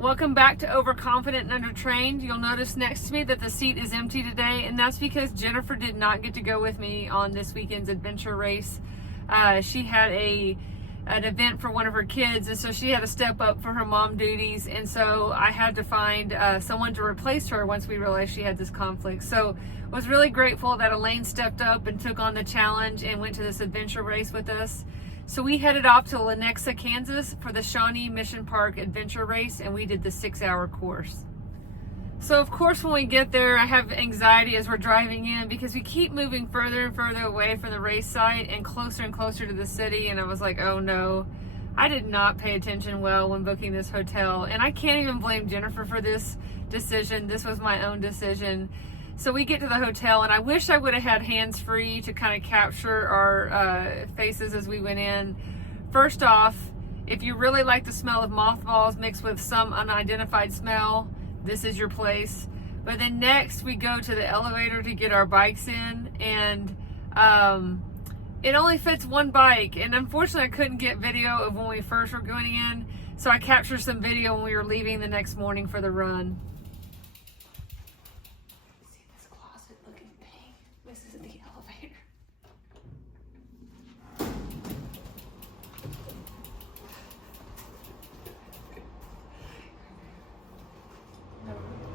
Welcome back to Overconfident and Undertrained. You'll notice next to me that the seat is empty today, and that's because Jennifer did not get to go with me on this weekend's adventure race. She had an event for one of her kids, and so she had to step up for her mom duties, and so I had to find someone to replace her once we realized she had this conflict. So I was really grateful that Elaine stepped up and took on the challenge and went to this adventure race with us. So we headed off to Lenexa, Kansas for the Shawnee Mission Park adventure race, and we did the 6-hour course. So of course when we get there, I have anxiety as we're driving in because we keep moving further and further away from the race site and closer to the city, and I was like, oh no, I did not pay attention well when booking this hotel, and I can't even blame Jennifer for this decision. This was my own decision. So we get to the hotel, and I wish I would have had hands-free to kind of capture our faces as we went in. First off, if you really like the smell of mothballs mixed with some unidentified smell, this is your place. But then next we go to the elevator to get our bikes in, and it only fits one bike, and unfortunately I couldn't get video of when we first were going in, so I captured some video when we were leaving the next morning for the run.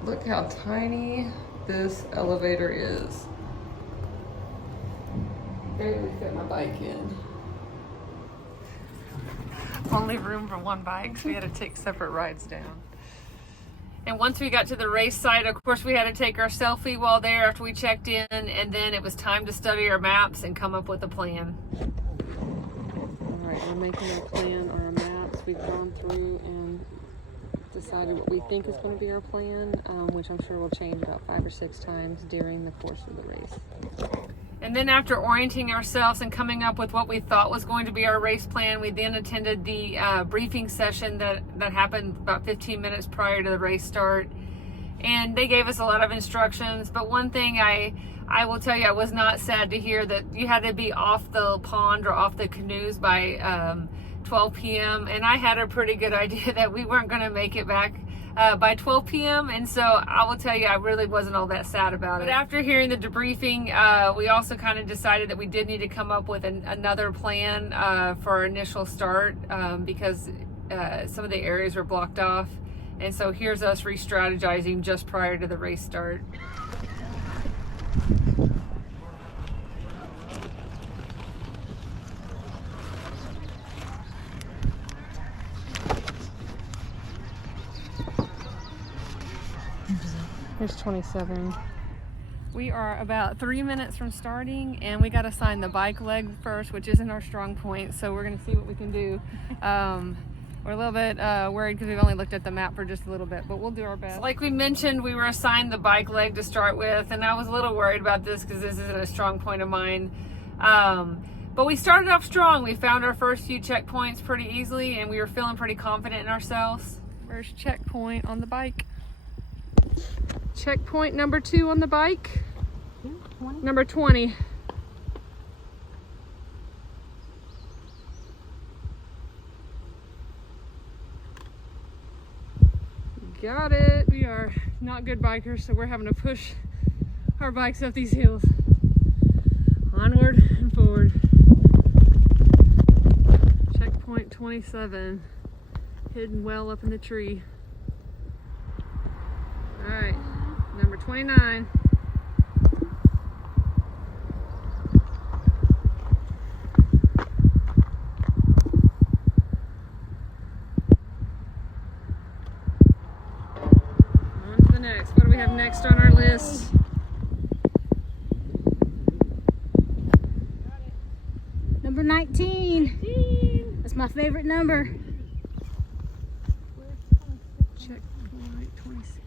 Look how tiny this elevator is. Barely fit my bike in. Only room for one bike, so we had to take separate rides down. And once we got to the race site, of course we had to take our selfie while there after we checked in, and then it was time to study our maps and come up with a plan. All right, we're making our plan, our maps. We've gone through and decided what we think is going to be our plan, which I'm sure will change about 5 or 6 times during the course of the race. And then after orienting ourselves and coming up with what we thought was going to be our race plan, we then attended the briefing session that happened about 15 minutes prior to the race start. And they gave us a lot of instructions, but one thing I will tell you, I was not sad to hear that you had to be off the pond or off the canoes by 12 p.m. and I had a pretty good idea that we weren't going to make it back by 12 p.m. and so I will tell you, I really wasn't all that sad about it. But after hearing the debriefing, we also kind of decided that we did need to come up with another plan for our initial start because some of the areas were blocked off, and so here's us re-strategizing just prior to the race start. Here's 27. We are about 3 minutes from starting, and we got to sign the bike leg first, which isn't our strong point, so we're going to see what we can do. We're a little bit worried because we've only looked at the map for just a little bit, but we'll do our best. Like we mentioned, we were assigned the bike leg to start with, and I was a little worried about this because this isn't a strong point of mine. But we started off strong. We found our first few checkpoints pretty easily, and we were feeling pretty confident in ourselves. First checkpoint on the bike. Checkpoint number 2 on the bike. 20. Number 20. Got it. We are not good bikers, so we're having to push our bikes up these hills. Onward and forward. Checkpoint 27. Hidden well up in the tree. All right. Number 29. On to the next. What do we have next on our list? Number 19. That's my favorite number. Checkpoint 26.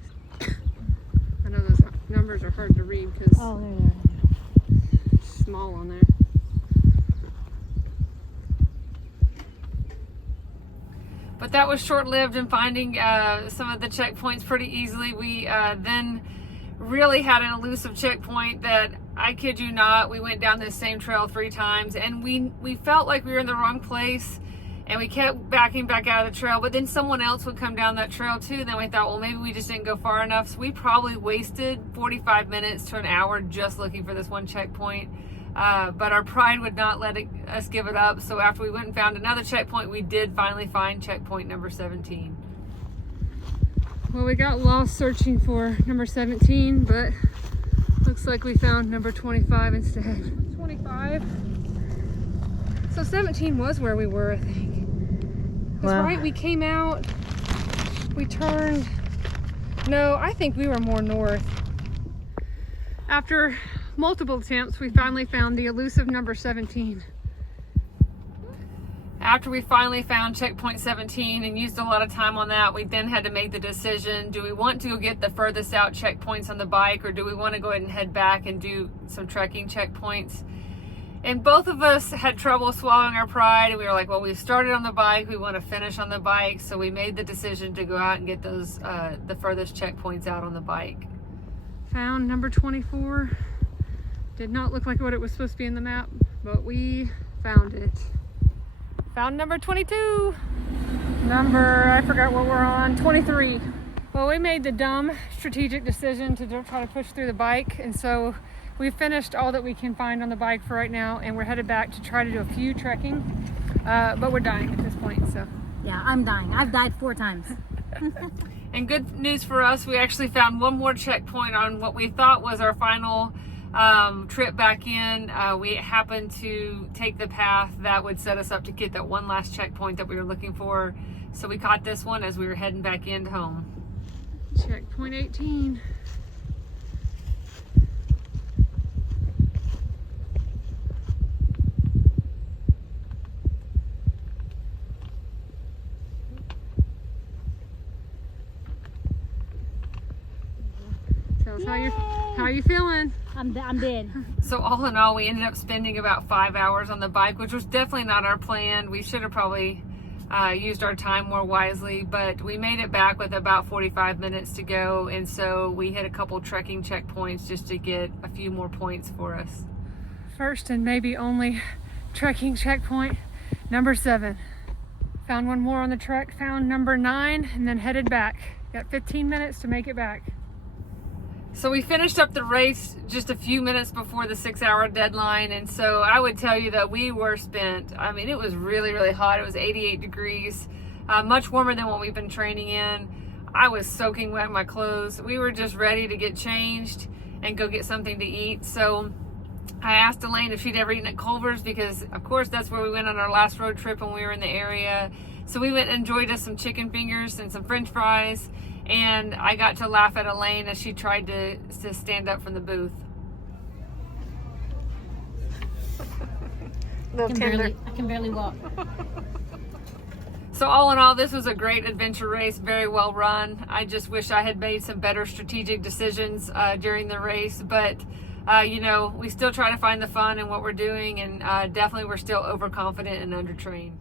I know those numbers are hard to read because small on there. But that was short-lived in finding some of the checkpoints pretty easily. We then really had an elusive checkpoint that, I kid you not, we went down this same trail 3 times, and we felt like we were in the wrong place. And we kept backing back out of the trail, but then someone else would come down that trail too. And then we thought, well, maybe we just didn't go far enough. So we probably wasted 45 minutes to an hour just looking for this one checkpoint. But our pride would not let us give it up. So after we went and found another checkpoint, we did finally find checkpoint number 17. Well, we got lost searching for number 17, but looks like we found number 25 instead. 25? So 17 was where we were, I think. That's Wow. right, we came out, we turned, no, I think we were more north. After multiple attempts, we finally found the elusive number 17. After we finally found checkpoint 17 and used a lot of time on that, we then had to make the decision, do we want to get the furthest out checkpoints on the bike, or do we want to go ahead and head back and do some trekking checkpoints? And both of us had trouble swallowing our pride, and we were like, well, we started on the bike, we want to finish on the bike, so we made the decision to go out and get those the furthest checkpoints out on the bike. Found number 24. Did not look like what it was supposed to be in the map, but we found it. Found number 22. I forgot what we're on, 23. Well, we made the dumb strategic decision to try to push through the bike, and so we finished all that we can find on the bike for right now, and we're headed back to try to do a few trekking, but we're dying at this point, so. Yeah, I'm dying. I've died 4 times. And good news for us, we actually found one more checkpoint on what we thought was our final trip back in. We happened to take the path that would set us up to get that one last checkpoint that we were looking for. So we caught this one as we were heading back into home. Checkpoint 18. Tell us how you feeling? I'm dead. So all in all, we ended up spending about 5 hours on the bike, which was definitely not our plan. We should have probably used our time more wisely, but we made it back with about 45 minutes to go, and so we hit a couple trekking checkpoints just to get a few more points for us. First and maybe only trekking checkpoint, number 7. Found one more on the trek, found number 9, and then headed back. Got 15 minutes to make it back. So we finished up the race just a few minutes before the 6-hour deadline, and so I would tell you that we were spent. I mean, it was really, really hot. It was 88 degrees, much warmer than what we've been training in. I was soaking wet in my clothes. We were just ready to get changed and go get something to eat. So I asked Elaine if she'd ever eaten at Culver's, because of course that's where we went on our last road trip when we were in the area. So we went and enjoyed us some chicken fingers and some French fries. And I got to laugh at Elaine as she tried to stand up from the booth. I can barely walk. So all in all, this was a great adventure race, very well run. I just wish I had made some better strategic decisions during the race, but you know, we still try to find the fun in what we're doing, and definitely we're still overconfident and undertrained.